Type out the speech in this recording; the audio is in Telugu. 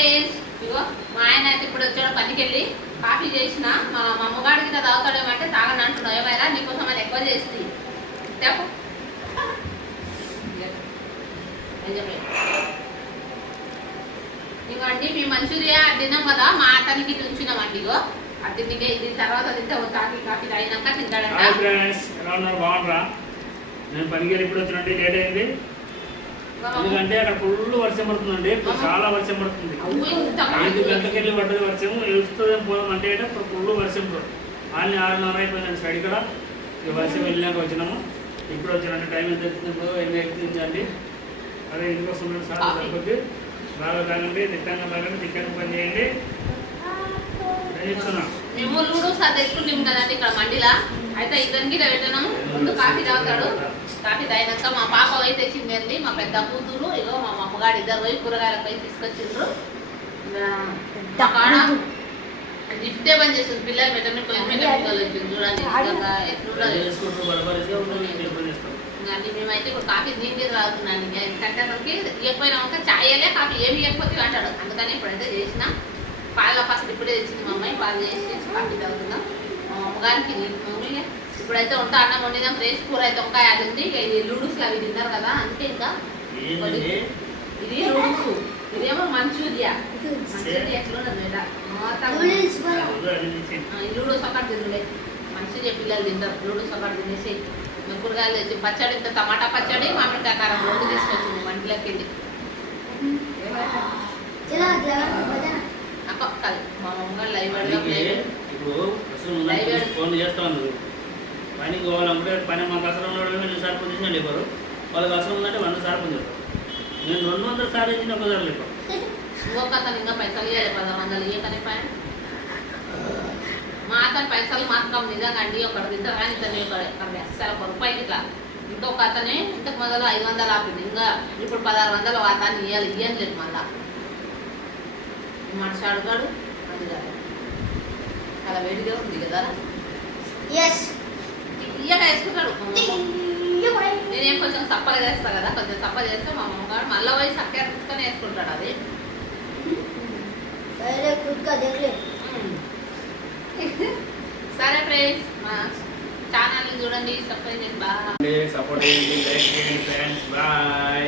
ఫ్రెండ్స్, ఇగో మా ఆయన అయితే ఇప్పుడు వచ్చాడు పనికి వెళ్ళి. కాఫీ చేసిన మా అమ్మగాడికి ఇంకా తాగుతాడేమంటే తాగని అంటున్నావు. ఏమైనా నీకోసం అని ఎక్కువ చేస్తుంది చెప్పు. ఇవ్వండి మీ మంచూరియా తిన్నాం కదా, మా అతనికి ఉంచినామండి. ఇగో అది తినే దీని తర్వాత తింటే కాఫీ తాగినాక తింటాడంట. బాగుంటారా? నేను పనికి వెళ్ళి ఇప్పుడు వచ్చినట్టు లేట్ అయింది, ఎందుకంటే అక్కడ ఫుల్ వర్షం పడుతుందండి. ఇప్పుడు చాలా వర్షం పడుతుంది. 5 గంటలకు వెళ్ళి పడ్డది వర్షం. వెళ్తుంది పోదాం అంటే ఇప్పుడు ఫుల్ వర్షం. ఆల్ని 6:30 అయిపోయిందండి సైడ్ ఇక్కడ. ఇక వర్షం వెళ్ళినాక వచ్చినాము. ఇప్పుడు వచ్చినట్టు టైం ఎంత అవుతుంది? ఇప్పుడు 8 అవుతుంది అండి. అదే ఇందుకు వస్తున్నాడు సార్. సరిపోద్ది. బాగా తాగండి, తిట్టంగా తాగండి, చికెన్ పని చేయండి. మేము లూడోస్ అది తెచ్చుకుంటాం కదండి ఇక్కడ మండిలా. అయితే ఇద్దరికి పెట్టినాము. ముందు కాఫీ తాగుతాడు. కాఫీ తాగినాక మా పాప పోయి తెచ్చిందండి, మా పెద్ద కూతురు. ఇగో మా అమ్మగారు ఇద్దరు పోయి కూరగాయలకు పోయి తీసుకొచ్చిండ్రు. గిఫ్టే పని చేస్తుంది. పిల్లలు పెట్టమని పిల్లలు వచ్చింది చూడండి. మేమైతే ఇప్పుడు కాఫీ దీనికి తాగుతున్నాను. ఎందుకంటే మనకి ఇవ్వకపోయినా ఒక ఛాయలే కాఫీ ఏమి ఇవ్వకపోతే అంటాడు. అందుకని ఇప్పుడైతే చేసిన పాల ఫస్ట్ ఇప్పుడే తెచ్చింది మా అమ్మాయి. పాలు చేసి కాఫీ తాగుతున్నాం. మా అమ్మగారికి మమ్మీ ఇప్పుడైతే వంట అన్నం వండినాం. రేస్ కూర అయితే వంకాయ అది ఉంది. ఇది లూడూస్లు అవి తిన్నారు కదా, అంతే. ఇంకా ఇది లూడూస్, ఇదేమో మంచూరియా. మంచూరియా ఎట్లున్నది లూడూస్ ఒకటి తిండే. మంచూరియా పిల్లలు తింటారు. లూడూస్ ఒకటి తినేసి కూరగాయలు తెచ్చి పచ్చడి, ఇంత టమాటా పచ్చడి, మామిడికాయ కారం 2 తీసుకొచ్చింది మంటిలోకి వెళ్ళి. మా అమ్మగారు లైవ్ ఫోన్ చేస్తా ఉన్నారు. పనికి పోవాలంటే పని మాకు అసలు ఉన్నాడు 2 సార్లు ఫోన్ చేసినా లేపారు. వాళ్ళకి అసలు ఉందంటే 100 సార్లు ఫోన్ చేస్తారు. నేను 200 సార్లు ఇచ్చిన ఒకసారి లేపారు. ఇంకొక అతను ఇంకా పైసలు ఇవ్వాలి 1000 ఇవ్వకనే పైన. మా అతను పైసలు మాత్రం నిజంగా అండి. ఒకటి తింటారు కానీ ఇతను అసలు ₹1 ఇట్లా. ఇంకొక అతనే ఇంతకు మొదలు 500 ఆపింది. ఇంకా ఇప్పుడు 1600 వాతాన్ని ఇవ్వలేదు మళ్ళా. మనిషి అడుగాడు అది కాదు. చాలా వేడిగా ఉంది కదా. ఇయ్యగా వేసుకుంటాడు. నేనేం కొంచెం సప్పగా చేస్తా కదా, కొంచెం సప్ప చేస్తే మా అమ్మగారు మళ్ళీ పోయి చక్కెర తీసుకొని వేసుకుంటాడు. అది సరే ఫ్రెండ్స్, మా ఛానల్ని చూడండి, సబ్స్క్రైబ్ చేయండి. బాయ్. సపోర్ట్ చేయండి, లైక్ చేయండి ఫ్రెండ్స్. బాయ్.